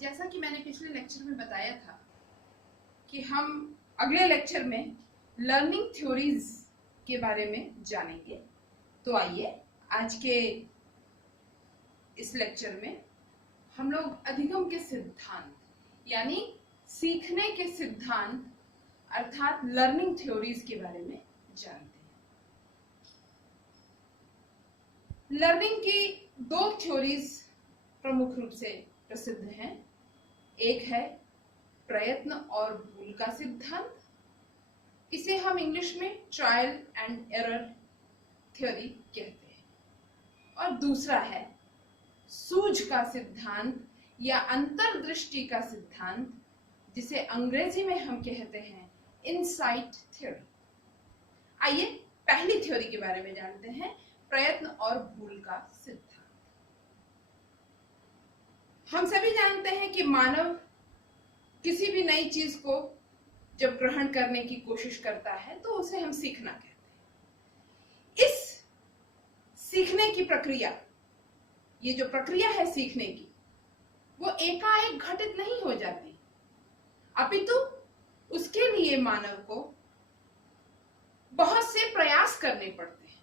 जैसा कि मैंने पिछले लेक्चर में बताया था कि हम अगले लेक्चर में लर्निंग थ्योरीज के बारे में जानेंगे। तो आइए आज के इस लेक्चर में हम लोग अधिगम के सिद्धांत यानी सीखने के सिद्धांत अर्थात लर्निंग थ्योरीज के बारे में जानते हैं। लर्निंग की दो थ्योरीज प्रमुख रूप से प्रसिद्ध हैं। एक है प्रयत्न और भूल का सिद्धांत, इसे हम इंग्लिश में ट्रायल एंड एरर थ्योरी कहते हैं, और दूसरा है सूझ का सिद्धांत या अंतर्दृष्टि का सिद्धांत, जिसे अंग्रेजी में हम कहते हैं इनसाइट थ्योरी। आइए पहली थ्योरी के बारे में जानते हैं, प्रयत्न और भूल का सिद्धांत। हम सभी जानते हैं कि मानव किसी भी नई चीज को जब ग्रहण करने की कोशिश करता है तो उसे हम सीखना कहते हैं। इस सीखने की प्रक्रिया, ये जो प्रक्रिया है सीखने की, वो एकाएक घटित नहीं हो जाती, अपितु उसके लिए मानव को बहुत से प्रयास करने पड़ते हैं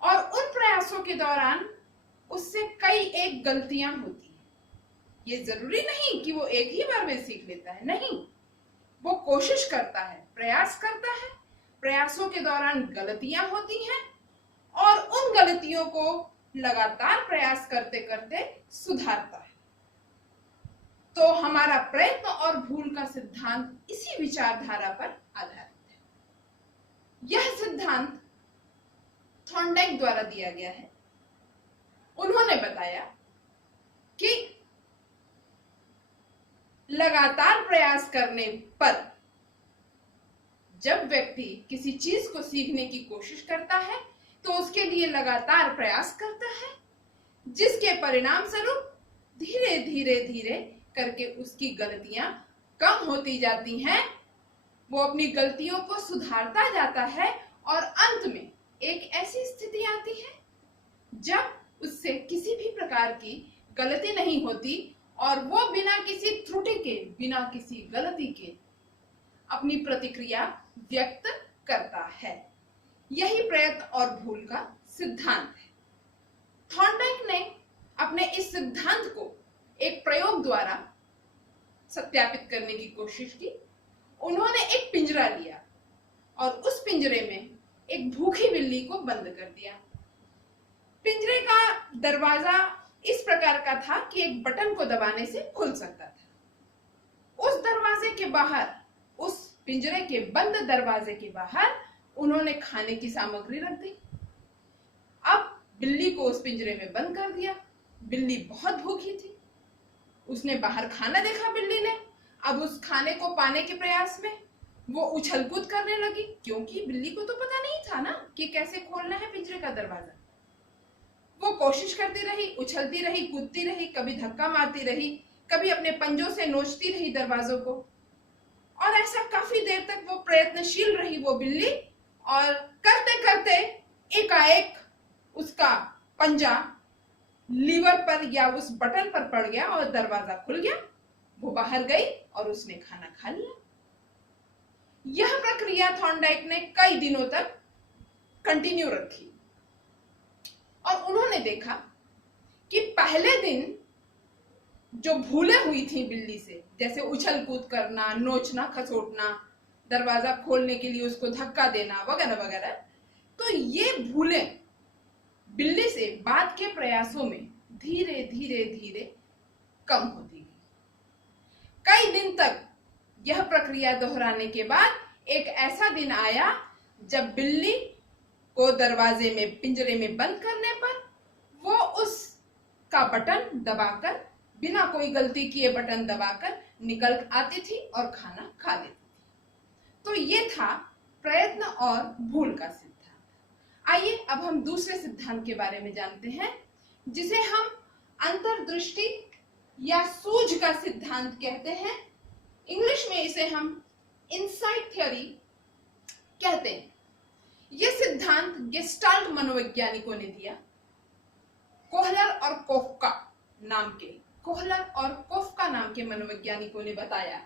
और उन प्रयासों के दौरान उससे कई एक गलतियां होती हैं। ये जरूरी नहीं कि वो एक ही बार में सीख लेता है, नहीं, वो कोशिश करता है, प्रयास करता है, प्रयासों के दौरान गलतियां होती हैं और उन गलतियों को लगातार प्रयास करते करते सुधारता है। तो हमारा प्रयत्न और भूल का सिद्धांत इसी विचारधारा पर आधारित है। यह सिद्धांत थॉर्नडाइक द्वारा दिया गया है। उन्होंने बताया कि लगातार प्रयास करने पर जब व्यक्ति किसी चीज को सीखने की कोशिश करता है तो उसके लिए लगातार प्रयास करता है, जिसके परिणाम स्वरूप धीरे धीरे धीरे करके उसकी गलतियां कम होती जाती हैं। वो अपनी गलतियों को सुधारता जाता है और अंत में एक ऐसी स्थिति आती है जब उससे किसी भी प्रकार की गलती नहीं होती और वो बिना किसी त्रुटि के, बिना किसी गलती के अपनी प्रतिक्रिया व्यक्त करता है। यही प्रयत्न और भूल का सिद्धांत है। थॉर्नडाइक ने अपने इस सिद्धांत को एक प्रयोग द्वारा सत्यापित करने की कोशिश की। उन्होंने एक पिंजरा लिया और उस पिंजरे में एक भूखी बिल्ली को बंद कर दिया। पिंजरे का दरवाजा इस प्रकार का था कि एक बटन को दबाने से खुल सकता था। उस दरवाजे के बाहर, उस पिंजरे के बंद दरवाजे के बाहर उन्होंने खाने की सामग्री रख दी। अब बिल्ली को उस पिंजरे में बंद कर दिया। बिल्ली बहुत भूखी थी, उसने बाहर खाना देखा बिल्ली ने। अब उस खाने को पाने के प्रयास में वो उछल कूद करने लगी, क्योंकि बिल्ली को तो पता नहीं था ना कि कैसे खोलना है पिंजरे का दरवाजा। वो कोशिश करती रही, उछलती रही, कूदती रही, कभी धक्का मारती रही, कभी अपने पंजों से नोचती रही दरवाजों को, और ऐसा काफी देर तक वो प्रयत्नशील रही वो बिल्ली। और करते करते एकाएक उसका पंजा लीवर पर या उस बटन पर पड़ गया और दरवाजा खुल गया। वो बाहर गई और उसने खाना खा लिया। यह प्रक्रिया थॉर्नडाइक ने कई दिनों तक कंटिन्यू रखी और उन्होंने देखा कि पहले दिन जो भूलें हुई थी बिल्ली से, जैसे उछल कूद करना, नोचना, खसोटना, दरवाजा खोलने के लिए उसको धक्का देना वगैरह वगैरह, तो ये भूलें बिल्ली से बाद के प्रयासों में धीरे धीरे धीरे कम होती गई। कई दिन तक यह प्रक्रिया दोहराने के बाद एक ऐसा दिन आया जब बिल्ली को दरवाजे में, पिंजरे में बंद करने पर वो उसका बटन दबाकर, बिना कोई गलती किए बटन दबाकर निकल आती थी और खाना खा लेती थी। तो ये था प्रयत्न और भूल का सिद्धांत। आइए अब हम दूसरे सिद्धांत के बारे में जानते हैं, जिसे हम अंतर्दृष्टि या सूझ का सिद्धांत कहते हैं। इंग्लिश में इसे हम इनसाइट थ्योरी कहते हैं। यह सिद्धांत गेस्टाल्ट मनोवैज्ञानिकों ने दिया। कोहलर और कोफका नाम के कोहलर और कोफ्का नाम के मनोवैज्ञानिकों ने बताया,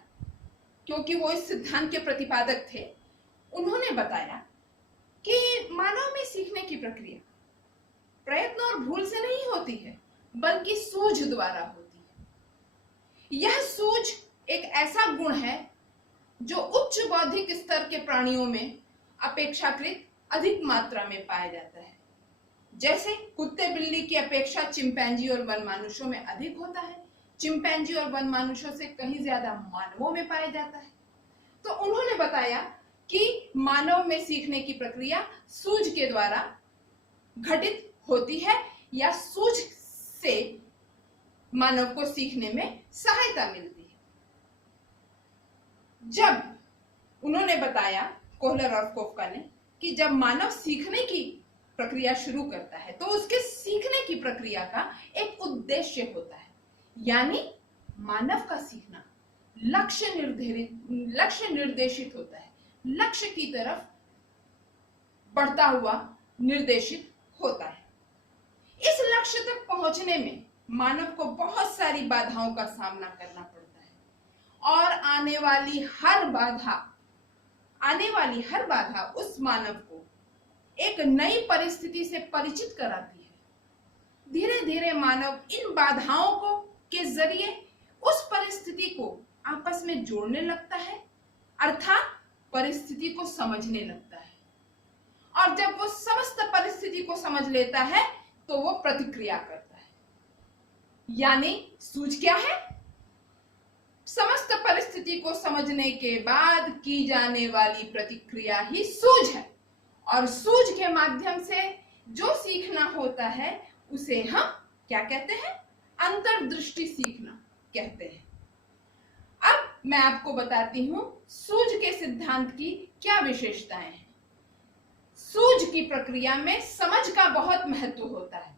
क्योंकि वो इस सिद्धांत के प्रतिपादक थे। उन्होंने बताया कि मानव में सीखने की प्रक्रिया प्रयत्न और भूल से नहीं होती है, बल्कि सूझ द्वारा होती है। यह सूझ एक ऐसा गुण है जो उच्च बौद्धिक स्तर के प्राणियों में अपेक्षाकृत अधिक मात्रा में पाया जाता है। जैसे कुत्ते बिल्ली की अपेक्षा चिंपैंजी और वनमानुषों में अधिक होता है, चिंपैंजी और वनमानुषों से कहीं ज्यादा मानवों में पाया जाता है। तो उन्होंने बताया कि मानव में सीखने की प्रक्रिया सूझ के द्वारा घटित होती है, या सूझ से मानव को सीखने में सहायता मिलती है। जब उन्होंने बताया, कोहलर और कोफ्का ने, कि जब मानव सीखने की प्रक्रिया शुरू करता है तो उसके सीखने की प्रक्रिया का एक उद्देश्य होता है, यानी मानव का सीखना लक्ष्य निर्देशित होता है, लक्ष्य की तरफ बढ़ता हुआ निर्देशित होता है। इस लक्ष्य तक पहुंचने में मानव को बहुत सारी बाधाओं का सामना करना पड़ता है, और आने वाली हर बाधा उस मानव को एक नई परिस्थिति से परिचित कराती है। धीरे धीरे मानव इन बाधाओं को के जरिए उस परिस्थिति को आपस में जोड़ने लगता है, अर्थात परिस्थिति को समझने लगता है। और जब वो समस्त परिस्थिति को समझ लेता है तो वो प्रतिक्रिया करता है। यानी सूझ क्या है? समस्त परिस्थिति को समझने के बाद की जाने वाली प्रतिक्रिया ही सूझ है, और सूझ के माध्यम से जो सीखना होता है उसे हम क्या कहते हैं? अंतर्दृष्टि सीखना कहते हैं। अब मैं आपको बताती हूं सूझ के सिद्धांत की क्या विशेषताएं हैं। सूझ की प्रक्रिया में समझ का बहुत महत्व होता है,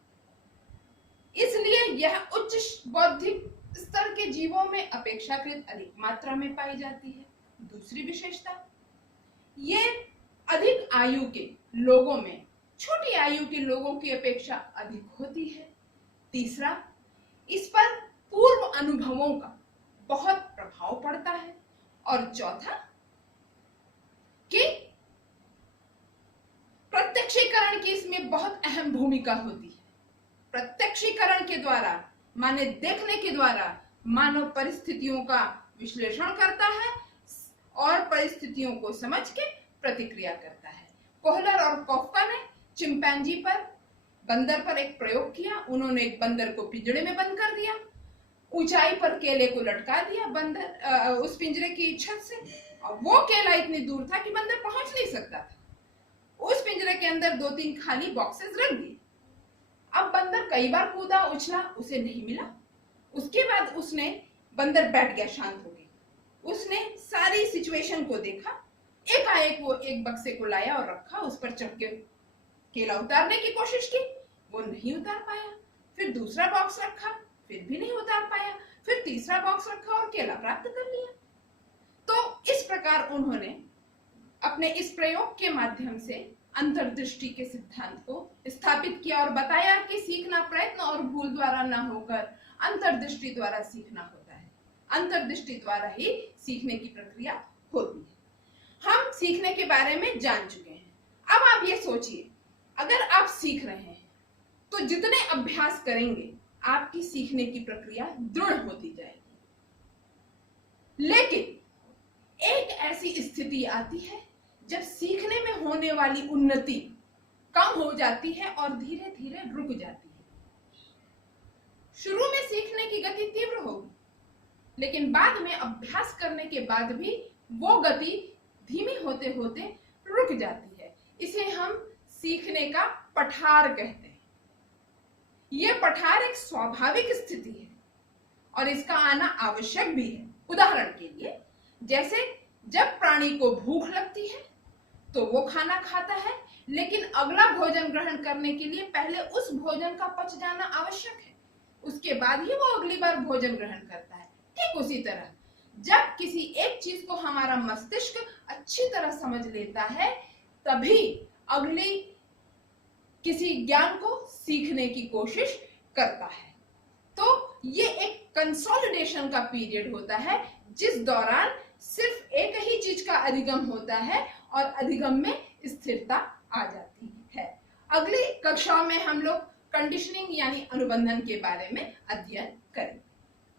इसलिए यह उच्च बौद्धिक स्तर के जीवों में अपेक्षाकृत अधिक मात्रा में पाई जाती है। दूसरी विशेषता, ये अधिक आयु के लोगों में छोटी आयु के लोगों की अपेक्षा अधिक होती है। तीसरा, इस पर पूर्व अनुभवों का बहुत प्रभाव पड़ता है। और चौथा, कि प्रत्यक्षीकरण की इसमें बहुत अहम भूमिका होती है। प्रत्यक्षीकरण के द्वारा, माने देखने के द्वारा, मानव परिस्थितियों का विश्लेषण करता है और परिस्थितियों को समझ के प्रतिक्रिया करता है। कोहलर और कोफ्का ने चिंपैंजी पर, बंदर पर एक प्रयोग किया। उन्होंने एक बंदर को पिंजरे में बंद कर दिया, ऊंचाई पर केले को लटका दिया बंदर उस पिंजरे की छत से, और वो केला इतनी दूर था कि बंदर पहुंच नहीं सकता था। उस पिंजरे के अंदर 2-3 खाली बॉक्सेस रख दिए। अब बंदर कई बार कूदा, उछला, उसे नहीं मिला। उसके बाद बंदर बैठ गया शांत हो गया। उसने सारी सिचुएशन को देखा, एकाएक वो एक बक्से को लाया और रखा, उस पर चढ़ के केला उतारने की कोशिश की, वो नहीं उतार पाया। फिर दूसरा बॉक्स रखा, फिर भी नहीं उतार पाया। फिर तीसरा बॉक्स रखा और केला प्राप्त कर लिया। तो इस प्रकार उन्होंने अपने इस प्रयोग के माध्यम से अंतर्दृष्टि के सिद्धांत को स्थापित किया और बताया कि सीखना प्रयत्न और भूल द्वारा न होकर अंतर्दृष्टि द्वारा सीखना होता है। अंतर्दृष्टि द्वारा ही सीखने की प्रक्रिया होती है। हम सीखने के बारे में जान चुके हैं। अब आप ये सोचिए, अगर आप सीख रहे हैं तो जितने अभ्यास करेंगे आपकी सीखने की प्रक्रिया दृढ़ होती जाएगी। लेकिन एक ऐसी स्थिति आती है जब सीखने में होने वाली उन्नति कम हो जाती है और धीरे धीरे रुक जाती है। शुरू में सीखने की गति तीव्र होगी, लेकिन बाद में अभ्यास करने के बाद भी वो गति धीमी होते होते रुक जाती है। इसे हम सीखने का पठार कहते हैं। यह पठार एक स्वाभाविक स्थिति है और इसका आना आवश्यक भी है। उदाहरण के लिए, जैसे जब प्राणी को भूख लगती है तो वो खाना खाता है, लेकिन अगला भोजन ग्रहण करने के लिए पहले उस भोजन का पच जाना आवश्यक है, उसके बाद ही वो अगली बार भोजन ग्रहण करता है। ठीक उसी तरह जब किसी एक चीज को हमारा मस्तिष्क अच्छी तरह समझ लेता है, तभी अगली किसी ज्ञान को सीखने की कोशिश करता है। तो ये एक कंसोलिडेशन का पीरियड होता है, जिस दौरान सिर्फ एक ही चीज का अधिगम होता है और अधिगम में स्थिरता आ जाती है। अगली कक्षाओं में हम लोग कंडीशनिंग यानी अनुबंधन के बारे में अध्ययन करेंगे।